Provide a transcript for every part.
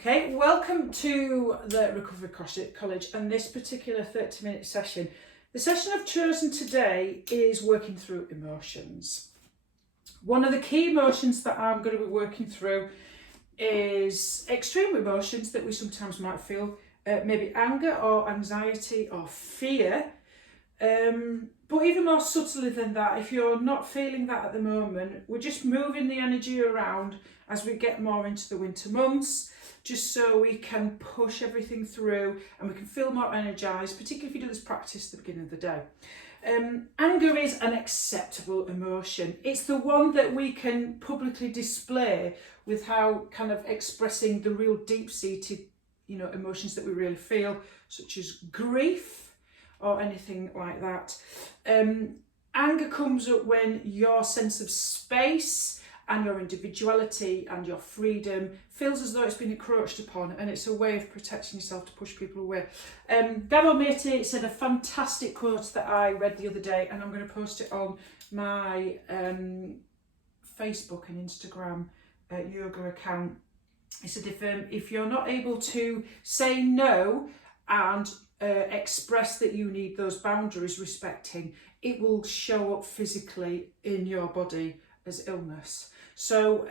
Okay, welcome to the Recovery College and this particular 30-minute session. The session I've chosen today is working through emotions. One of the key emotions that I'm going to be working through is extreme emotions that we sometimes might feel, maybe anger or anxiety or fear. But even more subtly than that, if you're not feeling that at the moment, we're just moving the energy around as we get more into the winter months, just so we can push everything through and we can feel more energized, particularly if you do this practice at the beginning of the day. Anger is an acceptable emotion. It's the one that we can publicly display with how kind of expressing the real deep-seated, emotions that we really feel, such as grief or anything like that. Anger comes up when your sense of space and your individuality and your freedom feels as though it's been encroached upon, and it's a way of protecting yourself to push people away. Gabo Mate said a fantastic quote that I read the other day, and I'm going to post it on my Facebook and Instagram yoga account. He said, if you're not able to say no and express that you need those boundaries respecting, it will show up physically in your body as illness. So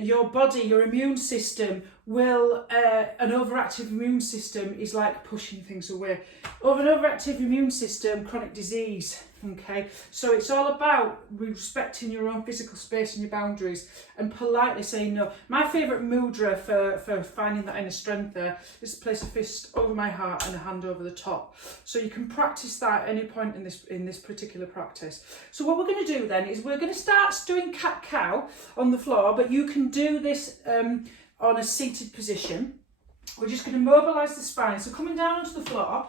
your body, your immune system will, an overactive immune system is like pushing things away. Of an overactive immune system, chronic disease, okay? So it's all about respecting your own physical space and your boundaries and politely saying no. My favourite mudra for finding that inner strength there is to place a fist over my heart and a hand over the top. So you can practice that at any point in this particular practice. So what we're going to do then is we're going to start doing cat-cow on the floor, but you can do this on a seated position. We're just going to mobilise the spine. So coming down onto the floor,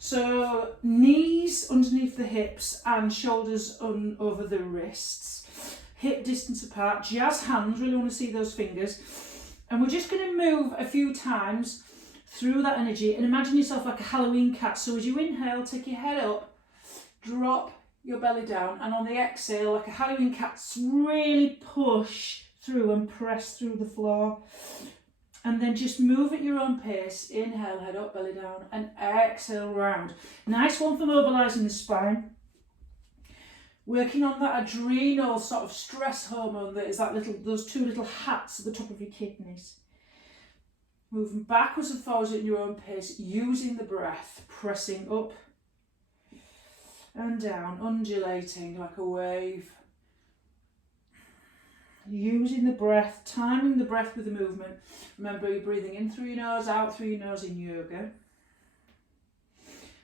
so knees underneath the hips and shoulders over the wrists, hip distance apart, jazz hands, really want to see those fingers. And we're just going to move a few times through that energy and imagine yourself like a Halloween cat. So as you inhale, take your head up, drop your belly down, and on the exhale, like a Halloween cat, really push through and press through the floor. And then just move at your own pace. Inhale, head up, belly down, and exhale round. Nice one for mobilising the spine. Working on that adrenal sort of stress hormone that is those two little hats at the top of your kidneys. Moving backwards and forwards at your own pace, using the breath, pressing up and down, undulating like a wave. Using the breath, timing the breath with the movement. Remember, you're breathing in through your nose, out through your nose in yoga.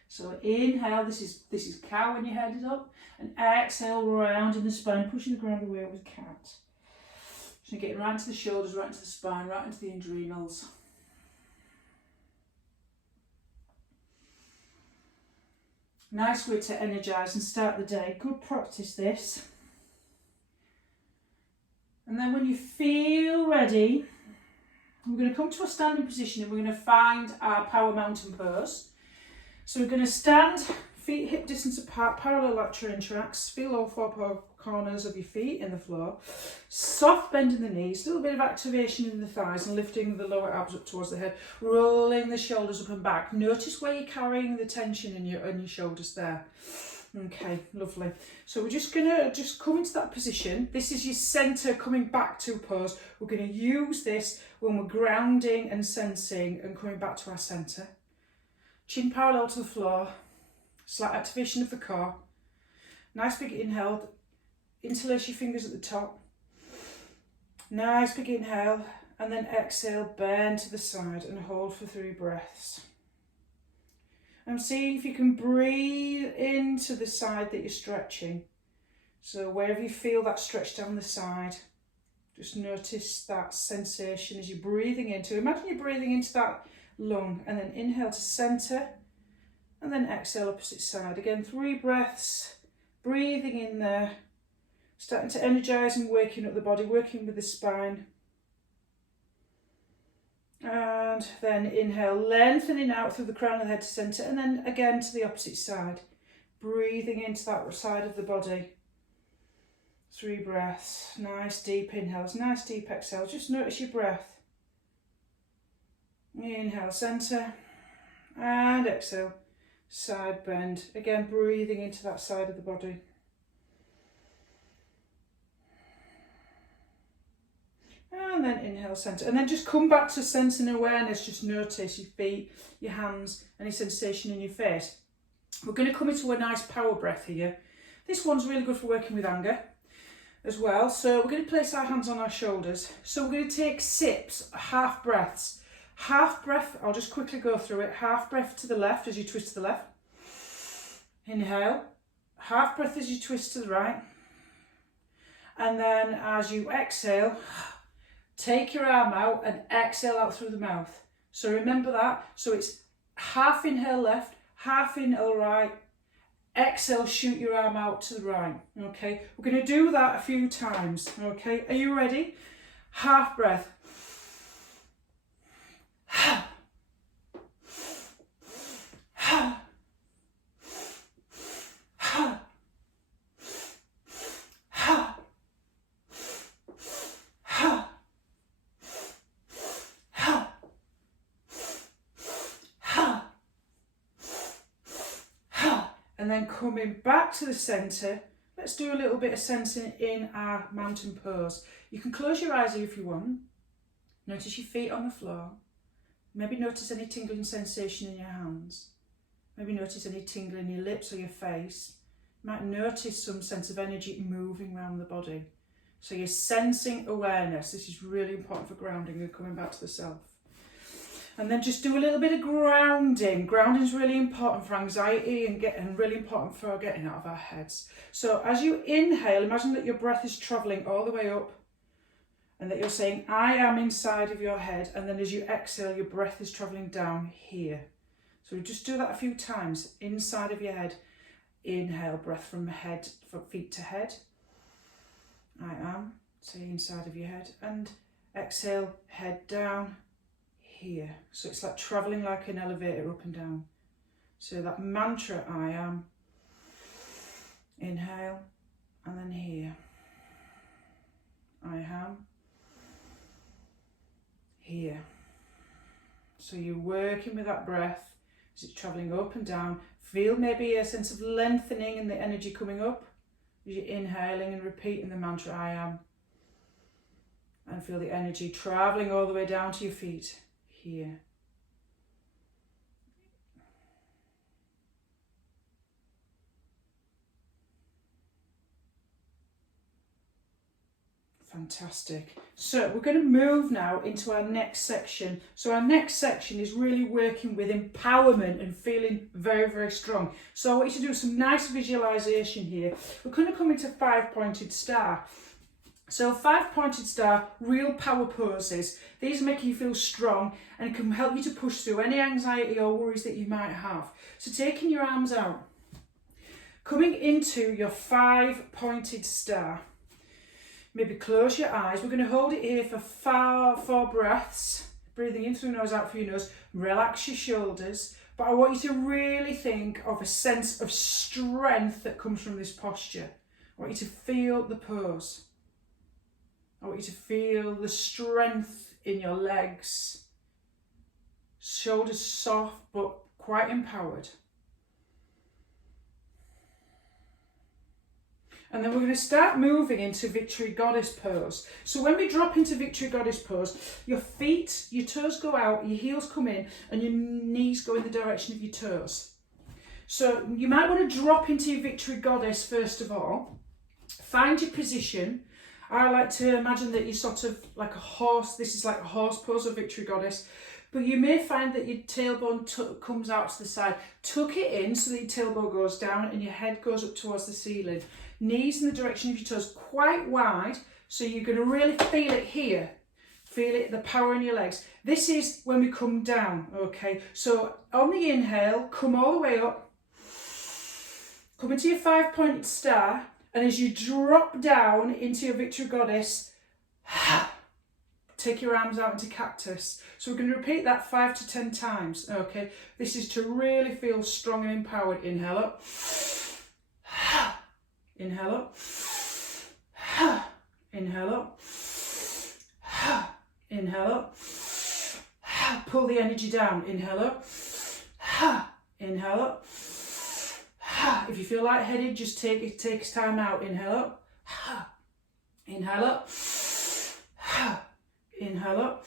So inhale, this is cow when your head is up, and exhale, round in the spine, pushing the ground away with cat. So you're getting right into the shoulders, right into the spine, right into the adrenals. Nice way to energise and start the day. Good practice this. And then when you feel ready, we're going to come to a standing position and we're going to find our power mountain pose. So we're going to stand, feet hip distance apart, parallel like train tracks. Feel all four corners of your feet in the floor. Soft bend in the knees, a little bit of activation in the thighs and lifting the lower abs up towards the head. Rolling the shoulders up and back. Notice where you're carrying the tension in your shoulders there. Okay, lovely. So we're just going to come into that position. This is your centre coming back to pose. We're going to use this when we're grounding and sensing and coming back to our centre. Chin parallel to the floor. Slight activation of the core. Nice big inhale. Interlace your fingers at the top. Nice big inhale. And then exhale, bend to the side and hold for 3 breaths. And see if you can breathe into the side that you're stretching. So wherever you feel that stretch down the side, just notice that sensation as you're breathing into. Imagine you're breathing into that lung, and then inhale to centre, and then exhale opposite side. Again, 3 breaths, breathing in there, starting to energise and waking up the body, working with the spine. And then inhale, lengthening out through the crown of the head to centre, and then again to the opposite side. Breathing into that side of the body. 3 breaths, nice deep inhales, nice deep exhales. Just notice your breath. Inhale, centre, and exhale, side bend. Again, breathing into that side of the body. And then inhale, centre. And then just come back to sense and awareness. Just notice your feet, your hands, any sensation in your face. We're going to come into a nice power breath here. This one's really good for working with anger as well. So we're going to place our hands on our shoulders. So we're going to take sips, half breaths. Half breath, I'll just quickly go through it. Half breath to the left as you twist to the left. Inhale. Half breath as you twist to the right. And then as you exhale, take your arm out and exhale out through the mouth. So remember that. So it's half inhale left, half inhale right. Exhale, shoot your arm out to the right. Okay, we're going to do that a few times. Okay, are you ready? Half breath. And then coming back to the centre, let's do a little bit of sensing in our mountain pose. You can close your eyes here if you want. Notice your feet on the floor. Maybe notice any tingling sensation in your hands. Maybe notice any tingling in your lips or your face. You might notice some sense of energy moving around the body. So you're sensing awareness. This is really important for grounding and coming back to the self. And then just do a little bit of grounding. Grounding is really important for anxiety and really important for getting out of our heads. So as you inhale, imagine that your breath is travelling all the way up and that you're saying, I am inside of your head. And then as you exhale, your breath is travelling down here. So just do that a few times. Inside of your head, inhale, breath from feet to head. I am, say inside of your head. And exhale, head down. Here. So it's like travelling like an elevator up and down. So that mantra, I am, inhale, and then here, I am, here. So you're working with that breath as it's travelling up and down. Feel maybe a sense of lengthening and the energy coming up as you're inhaling and repeating the mantra, I am, and feel the energy travelling all the way down to your feet. Here. Fantastic. So we're going to move now into our next section. So our next section is really working with empowerment and feeling very, very strong. So I want you to do some nice visualization here. We're going to come into 5-pointed star. So 5-pointed star, real power poses. These make you feel strong and can help you to push through any anxiety or worries that you might have. So taking your arms out, coming into your 5-pointed star. Maybe close your eyes. We're going to hold it here for 4 breaths. Breathing in through the nose, out through your nose. Relax your shoulders. But I want you to really think of a sense of strength that comes from this posture. I want you to feel the pose. I want you to feel the strength in your legs. Shoulders soft but quite empowered. And then we're going to start moving into Victory Goddess pose. So when we drop into Victory Goddess pose, your feet, your toes go out, your heels come in, and your knees go in the direction of your toes. So you might want to drop into your Victory Goddess first of all. Find your position. I like to imagine that you're sort of like a horse. This is like a horse pose of Victory Goddess. But you may find that your tailbone comes out to the side. Tuck it in so that your tailbone goes down and your head goes up towards the ceiling. Knees in the direction of your toes, quite wide. So you're going to really feel it here. Feel it, the power in your legs. This is when we come down, okay? So on the inhale, come all the way up. Come into your 5-pointed star. And as you drop down into your Victory Goddess, take your arms out into cactus. So we're going to repeat that 5 to 10 times, okay? This is to really feel strong and empowered. Inhale up. Inhale up. Inhale up. Inhale up. Pull the energy down. Inhale up. Inhale up. If you feel lightheaded, just take time out. Inhale up. Inhale up. Inhale up.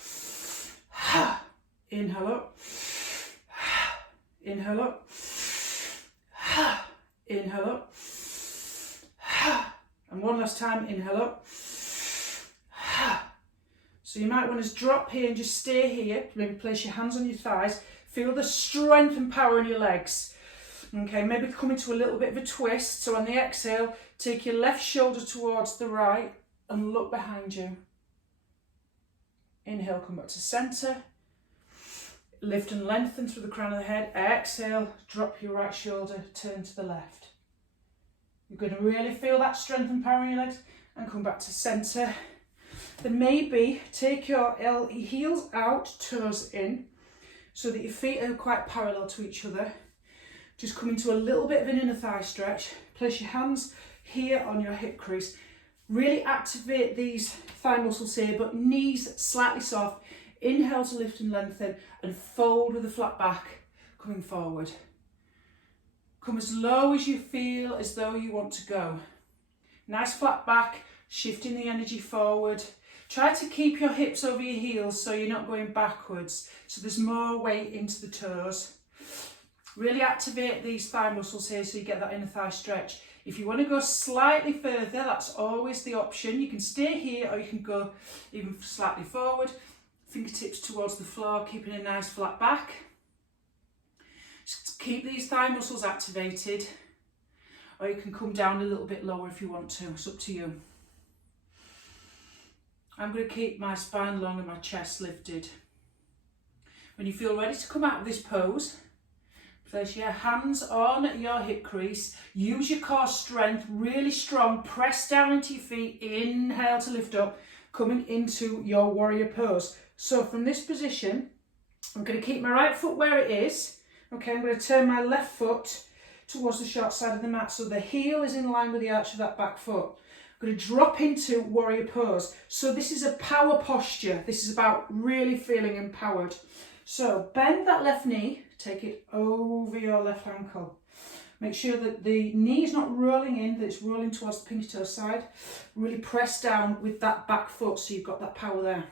Inhale up. Inhale up. Inhale up. And one last time, inhale up. So you might want to drop here and just stay here. Maybe place your hands on your thighs. Feel the strength and power in your legs. Okay, maybe come into a little bit of a twist. So on the exhale, take your left shoulder towards the right and look behind you. Inhale, come back to centre. Lift and lengthen through the crown of the head. Exhale, drop your right shoulder, turn to the left. You're going to really feel that strength and power in your legs and come back to centre. Then maybe take your heels out, toes in, so that your feet are quite parallel to each other. Just come into a little bit of an inner thigh stretch. Place your hands here on your hip crease. Really activate these thigh muscles here, but knees slightly soft. Inhale to lift and lengthen and fold with a flat back, coming forward. Come as low as you feel as though you want to go. Nice flat back, shifting the energy forward. Try to keep your hips over your heels so you're not going backwards, so there's more weight into the toes. Really activate these thigh muscles here so you get that inner thigh stretch. If you want to go slightly further, that's always the option. You can stay here or you can go even slightly forward. Fingertips towards the floor, keeping a nice flat back. Just keep these thigh muscles activated, or you can come down a little bit lower if you want to. It's up to you. I'm going to keep my spine long and my chest lifted. When you feel ready to come out of this pose, place your hands on your hip crease. Use your core strength, really strong. Press down into your feet. Inhale to lift up, coming into your warrior pose. So from this position, I'm going to keep my right foot where it is. Okay, I'm going to turn my left foot towards the short side of the mat so the heel is in line with the arch of that back foot. I'm going to drop into warrior pose. So this is a power posture. This is about really feeling empowered. So bend that left knee, take it over your left ankle. Make sure that the knee is not rolling in, that it's rolling towards the pinky toe side. Really press down with that back foot so you've got that power there.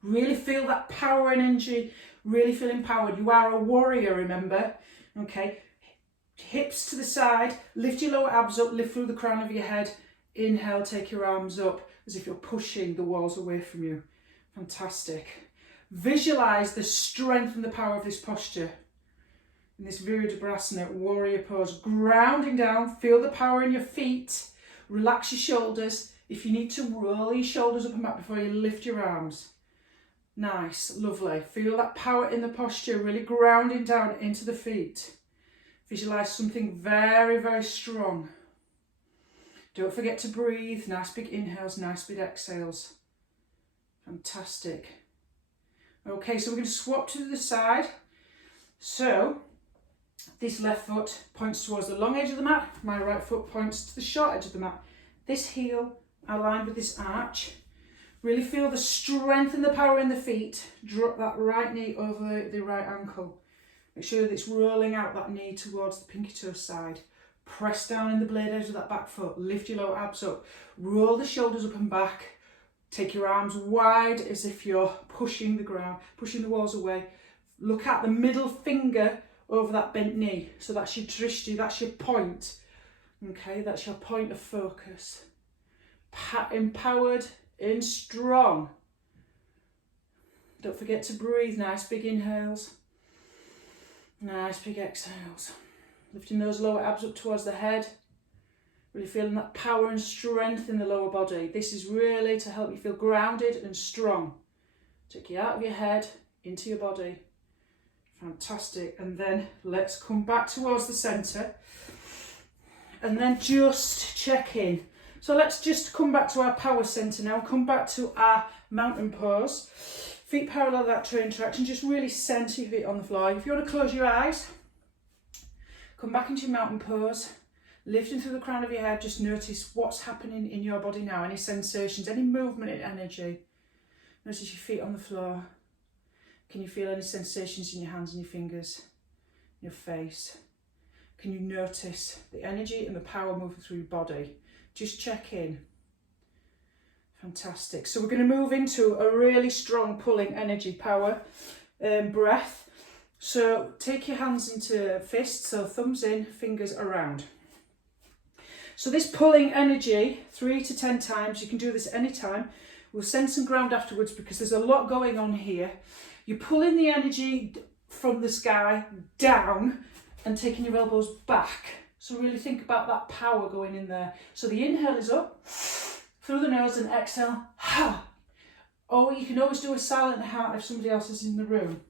Really feel that power and energy, really feel empowered. You are a warrior, remember? Okay, hips to the side, lift your lower abs up, lift through the crown of your head. Inhale, take your arms up as if you're pushing the walls away from you. Fantastic. Visualize the strength and the power of this posture. In this Virabhadrasana, warrior pose, grounding down, feel the power in your feet. Relax your shoulders. If you need to, roll your shoulders up and back before you lift your arms. Nice, lovely. Feel that power in the posture, really grounding down into the feet. Visualize something very, very strong. Don't forget to breathe. Nice big inhales, nice big exhales. Fantastic. Okay, so we're going to swap to the side. So this left foot points towards the long edge of the mat. My right foot points to the short edge of the mat. This heel aligned with this arch. Really feel the strength and the power in the feet. Drop that right knee over the right ankle. Make sure that it's rolling out that knee towards the pinky toe side. Press down in the blade edge of that back foot. Lift your lower abs up. Roll the shoulders up and back. Take your arms wide as if you're pushing the ground, pushing the walls away. Look at the middle finger over that bent knee. So that's your drishti, that's your point. Okay, that's your point of focus. Empowered and strong. Don't forget to breathe. Nice big inhales. Nice big exhales. Lifting those lower abs up towards the head. Really feeling that power and strength in the lower body. This is really to help you feel grounded and strong. Take you out of your head, into your body. Fantastic. And then let's come back towards the centre. And then just check in. So let's just come back to our power centre now. Come back to our mountain pose. Feet parallel that train traction. Just really centre your feet on the floor. If you want to close your eyes, come back into your mountain pose. Lifting through the crown of your head, just notice what's happening in your body now. Any sensations, any movement in energy. Notice your feet on the floor. Can you feel any sensations in your hands and your fingers, your face? Can you notice the energy and the power moving through your body? Just check in. Fantastic. So we're going to move into a really strong pulling energy power breath. So take your hands into fists, so thumbs in, fingers around. So this pulling energy 3 to 10 times, you can do this anytime. We'll send some ground afterwards because there's a lot going on here. You're pulling the energy from the sky down and taking your elbows back. So really think about that power going in there. So the inhale is up through the nose and exhale. Or you can always do a silent heart if somebody else is in the room.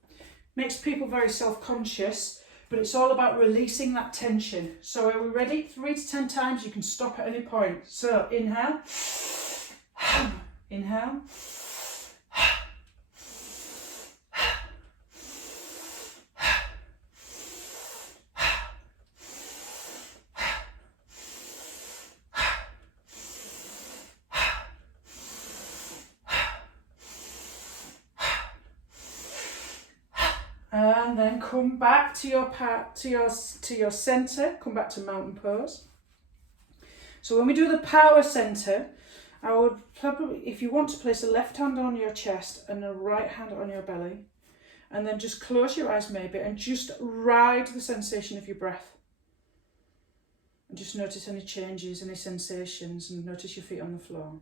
Makes people very self-conscious, but it's all about releasing that tension. So are we ready? 3 to 10 times. You can stop at any point. So inhale. Inhale. And then come back to your center. Come back to mountain pose. So when we do the power center, I would probably, if you want to, place a left hand on your chest and a right hand on your belly, and then just close your eyes maybe and just ride the sensation of your breath. And just notice any changes, any sensations, and notice your feet on the floor.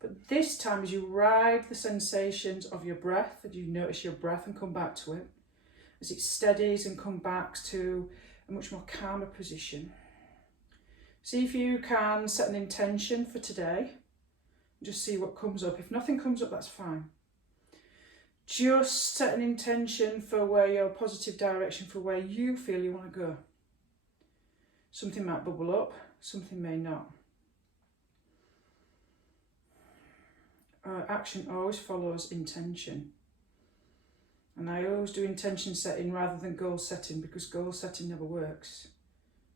But this time, as you ride the sensations of your breath, that you notice your breath and come back to it, as it steadies and come back to a much more calmer position. See if you can set an intention for today. Just see what comes up. If nothing comes up, that's fine. Just set an intention for where your positive direction for where you feel you want to go. Something might bubble up, something may not. Action always follows intention. And I always do intention setting rather than goal setting, because goal setting never works.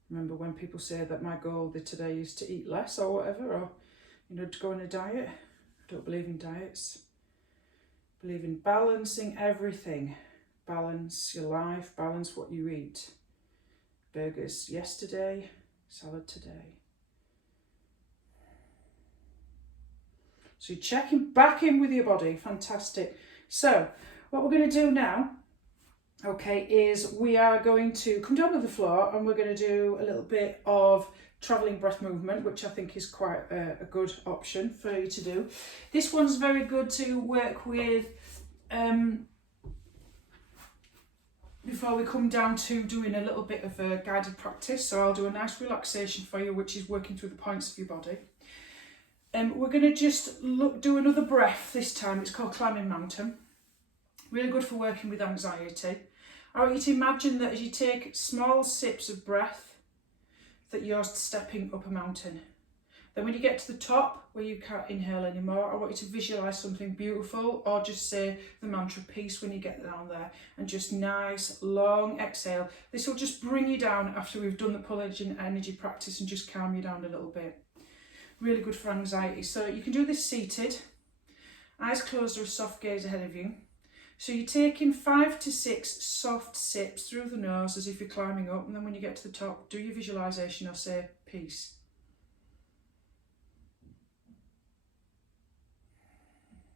Remember when people say that my goal today is to eat less or whatever, or to go on a diet? I don't believe in diets. I believe in balancing everything. Balance your life, balance what you eat. Burgers yesterday, salad today. So you're checking back in with your body. Fantastic. So what we're going to do now, okay, is we are going to come down to the floor and we're going to do a little bit of travelling breath movement, which I think is quite a good option for you to do. This one's very good to work with before we come down to doing a little bit of a guided practice. So I'll do a nice relaxation for you, which is working through the points of your body. We're going to just do another breath this time. It's called Climbing Mountain. Really good for working with anxiety. I want you to imagine that as you take small sips of breath, that you're stepping up a mountain. Then when you get to the top, where you can't inhale anymore, I want you to visualise something beautiful, or just say the mantra peace when you get down there, and just nice, long exhale. This will just bring you down after we've done the pulling energy practice and just calm you down a little bit. Really good for anxiety. So you can do this seated, eyes closed or a soft gaze ahead of you. So you're taking 5 to 6 soft sips through the nose as if you're climbing up, and then when you get to the top, do your visualisation or say peace.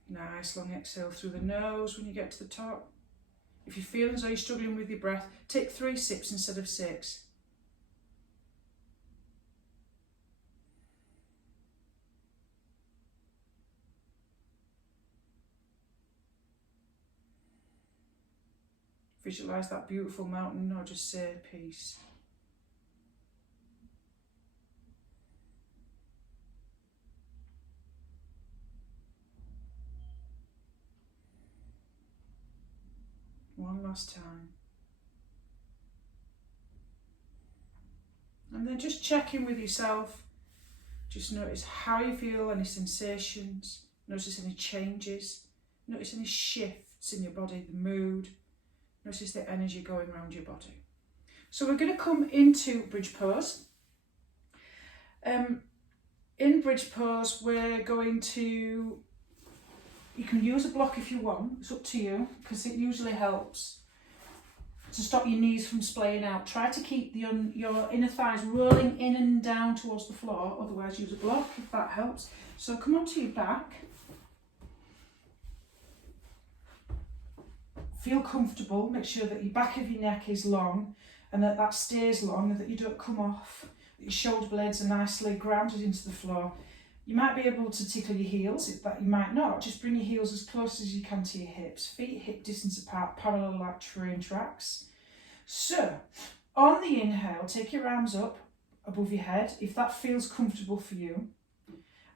Nice long exhale through the nose when you get to the top. If you feel as though you're struggling with your breath, take 3 sips instead of 6. Visualise that beautiful mountain, or just say peace. One last time. And then just check in with yourself. Just notice how you feel, any sensations, notice any changes, notice any shifts in your body, the mood. Notice the energy going around your body. So we're going to come into bridge pose. In bridge pose, we're going to You can use a block if you want, it's up to you, because it usually helps to stop your knees from splaying out. Try to keep your inner thighs rolling in and down towards the floor, otherwise use a block if that helps. So come onto your back. Feel comfortable, make sure that your back of your neck is long and that stays long and that you don't come off, that your shoulder blades are nicely grounded into the floor. You might be able to tickle your heels, but you might not. Just bring your heels as close as you can to your hips. Feet hip distance apart, parallel like train tracks. So, on the inhale, take your arms up above your head, if that feels comfortable for you.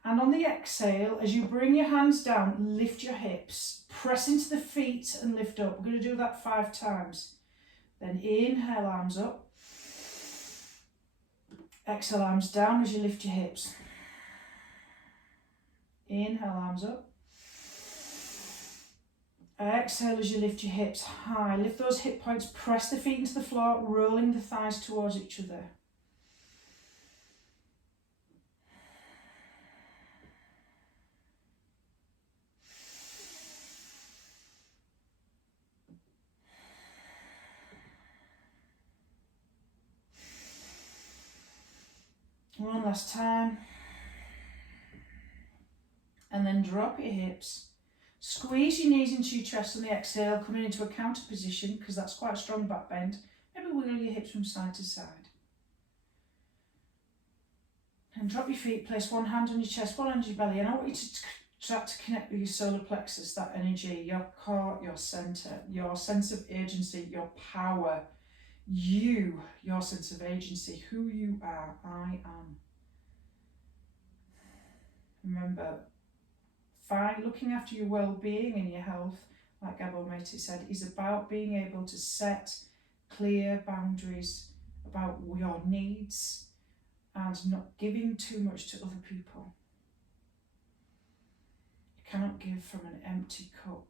And on the exhale, as you bring your hands down, lift your hips, press into the feet and lift up. We're going to do that 5 times. Then inhale, arms up. Exhale, arms down as you lift your hips. Inhale, arms up. Exhale as you lift your hips high. Lift those hip points, press the feet into the floor, rolling the thighs towards each other. One last time. And then drop your hips. Squeeze your knees into your chest on the exhale, coming into a counter position because that's quite a strong back bend. Maybe wiggle your hips from side to side. And drop your feet, place one hand on your chest, one hand on your belly, and I want you to start to connect with your solar plexus, that energy, your core, your centre, your sense of agency, your power, your sense of agency, who you are, I am. Remember, looking after your well-being and your health, like Gabor Maté said, is about being able to set clear boundaries about your needs and not giving too much to other people. You cannot give from an empty cup.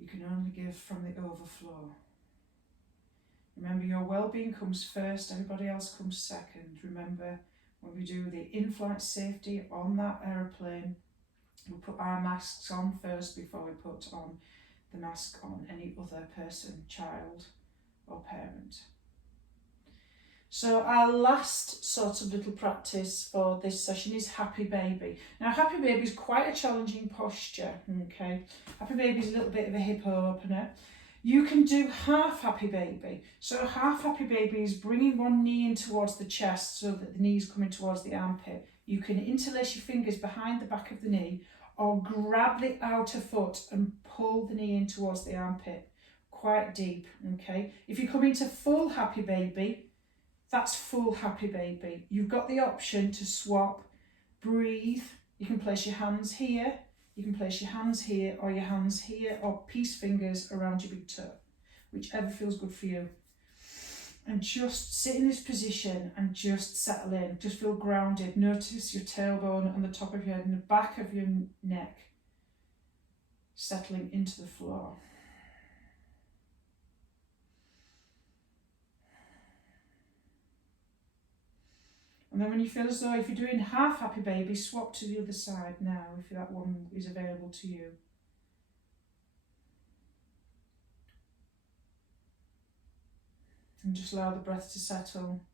You can only give from the overflow. Remember, your well-being comes first, everybody else comes second. Remember, when we do the in-flight safety on that aeroplane, we put our masks on first before we put on the mask on any other person, child or parent. So our last sort of little practice for this session is Happy Baby. Now, Happy Baby is quite a challenging posture, okay? Happy Baby is a little bit of a hip opener. You can do half Happy Baby. So half Happy Baby is bringing one knee in towards the chest so that the knee is coming towards the armpit. You can interlace your fingers behind the back of the knee or grab the outer foot and pull the knee in towards the armpit, quite deep, okay? If you come into full Happy Baby, that's full Happy Baby. You've got the option to swap, breathe. You can place your hands here. You can place your hands here, or peace fingers around your big toe, whichever feels good for you. And just sit in this position and just settle in. Just feel grounded. Notice your tailbone on the top of your head and the back of your neck settling into the floor. And then when you feel as though if you're doing half Happy Baby, swap to the other side now, if that one is available to you. And just allow the breath to settle.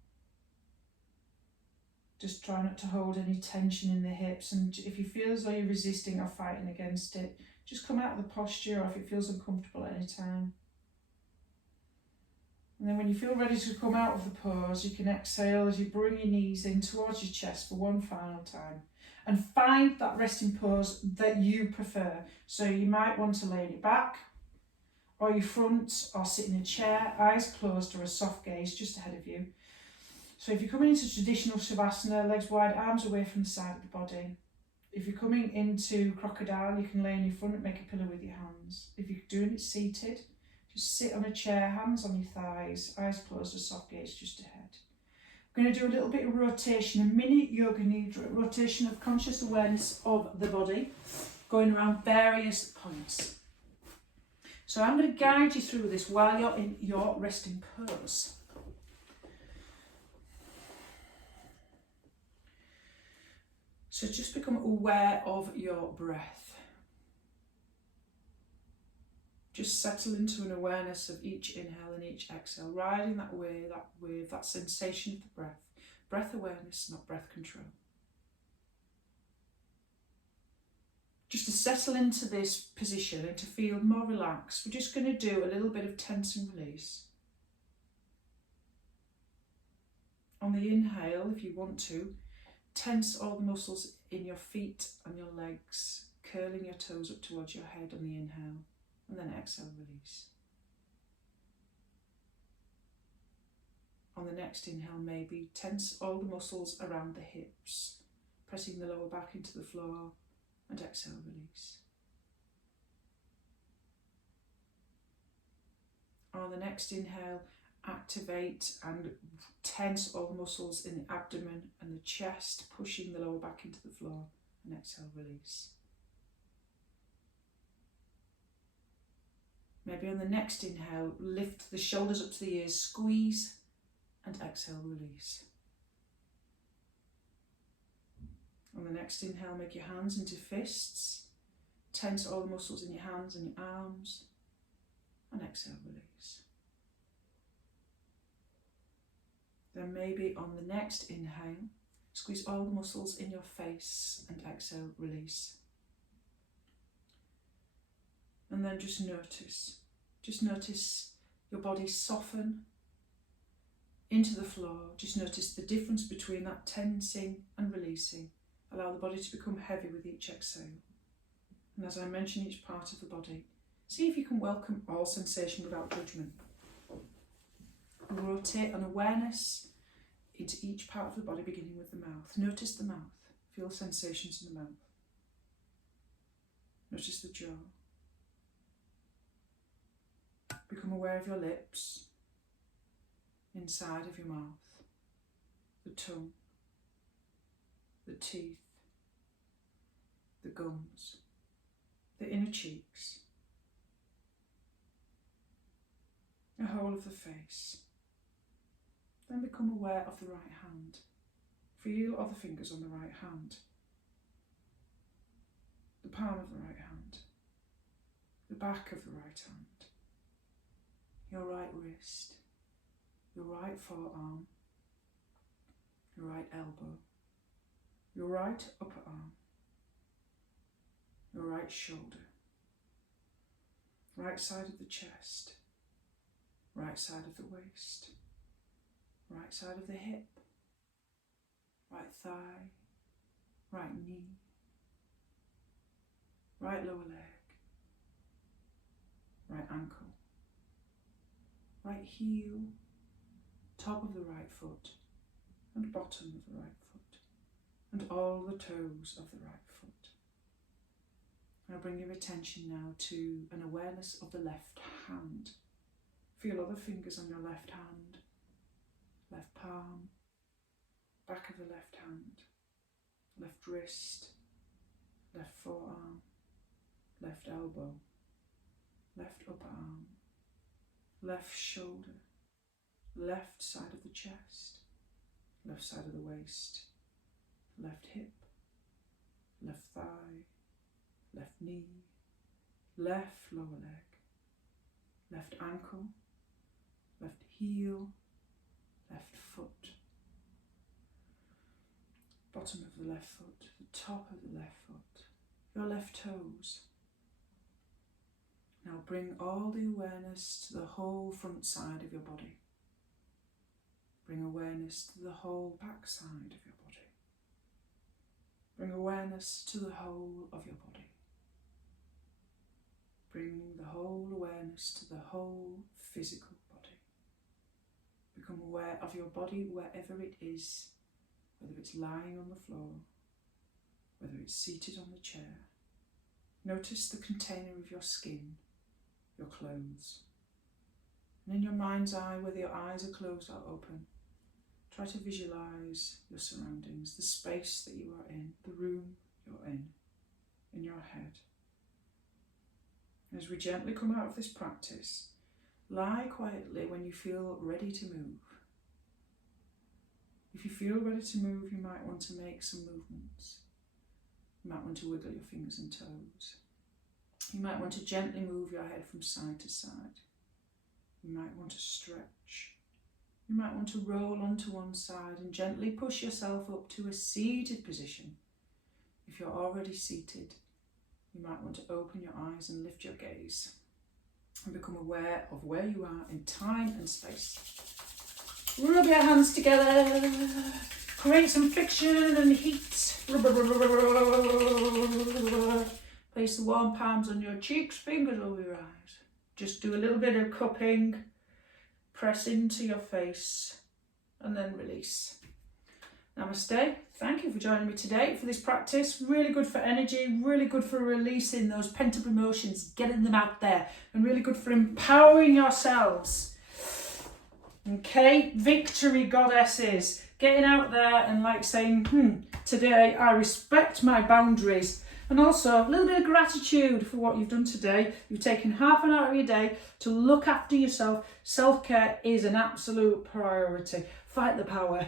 Just try not to hold any tension in the hips. And if you feel as though you're resisting or fighting against it, just come out of the posture, or if it feels uncomfortable at any time. And then when you feel ready to come out of the pose, you can exhale as you bring your knees in towards your chest for one final time. And find that resting pose that you prefer. So you might want to lay on your back, or your front, or sit in a chair, eyes closed, or a soft gaze just ahead of you. So if you're coming into traditional Shavasana, legs wide, arms away from the side of the body. If you're coming into crocodile, you can lay on your front and make a pillow with your hands. If you're doing it seated, just sit on a chair, hands on your thighs, eyes closed, a soft gaze just ahead. We're going to do a little bit of rotation, a mini yoga nidra, rotation of conscious awareness of the body, going around various points. So I'm going to guide you through this while you're in your resting pose. So just become aware of your breath. Just settle into an awareness of each inhale and each exhale, riding that wave, that sensation of the breath. Breath awareness, not breath control. Just to settle into this position and to feel more relaxed, we're just going to do a little bit of tense and release. On the inhale, if you want to, tense all the muscles in your feet and your legs, curling your toes up towards your head on the inhale, and then exhale, release. On the next inhale, maybe tense all the muscles around the hips, pressing the lower back into the floor, and exhale, release. On the next inhale, activate and tense all the muscles in the abdomen and the chest, pushing the lower back into the floor, and exhale, release. Maybe on the next inhale, lift the shoulders up to the ears, squeeze, and exhale, release. On the next inhale, make your hands into fists, tense all the muscles in your hands and your arms, and exhale, release. Then maybe on the next inhale, squeeze all the muscles in your face and exhale, release. And then just notice your body soften into the floor. Just notice the difference between that tensing and releasing. Allow the body to become heavy with each exhale. And as I mention each part of the body, see if you can welcome all sensation without judgment. Rotate an awareness into each part of the body, beginning with the mouth. Notice the mouth. Feel sensations in the mouth. Notice the jaw. Become aware of your lips, inside of your mouth, the tongue, the teeth, the gums, the inner cheeks, the whole of the face. Then become aware of the right hand. Feel all the fingers on the right hand, the palm of the right hand, the back of the right hand, your right wrist, your right forearm, your right elbow, your right upper arm, your right shoulder, right side of the chest, right side of the waist, right side of the hip, right thigh, right knee, right lower leg, right ankle, right heel, top of the right foot, and bottom of the right foot, and all the toes of the right foot. Now bring your attention now to an awareness of the left hand. Feel all the fingers on your left hand, left palm, back of the left hand, left wrist, left forearm, left elbow, left upper arm, left shoulder, left side of the chest, left side of the waist, left hip, left thigh, left knee, left lower leg, left ankle, left heel, left foot, bottom of the left foot, the top of the left foot, your left toes. Now bring all the awareness to the whole front side of your body. Bring awareness to the whole back side of your body. Bring awareness to the whole of your body. Bring the whole awareness to the whole physical body. Become aware of your body wherever it is, whether it's lying on the floor, whether it's seated on the chair. Notice the container of your skin, your clothes. And in your mind's eye, whether your eyes are closed or open, try to visualize your surroundings, the space that you are in, the room you're in your head. As we gently come out of this practice, lie quietly when you feel ready to move. If you feel ready to move, you might want to make some movements. might want to wiggle your fingers and toes. You might want to gently move your head from side to side. You might want to stretch. You might want to roll onto one side and gently push yourself up to a seated position. If you're already seated, you might want to open your eyes and lift your gaze and become aware of where you are in time and space. Rub your hands together, create some friction and heat. Place the warm palms on your cheeks, fingers over your eyes. Just do a little bit of cupping, press into your face and then release. Namaste. Thank you for joining me today for this practice. Really good for energy, really good for releasing those pent-up emotions, getting them out there, and really good for empowering yourselves. Okay, victory goddesses, getting out there and like saying, today I respect my boundaries. And also a little bit of gratitude for what you've done today. You've taken half an hour of your day to look after yourself. Self-care is an absolute priority. Fight the power.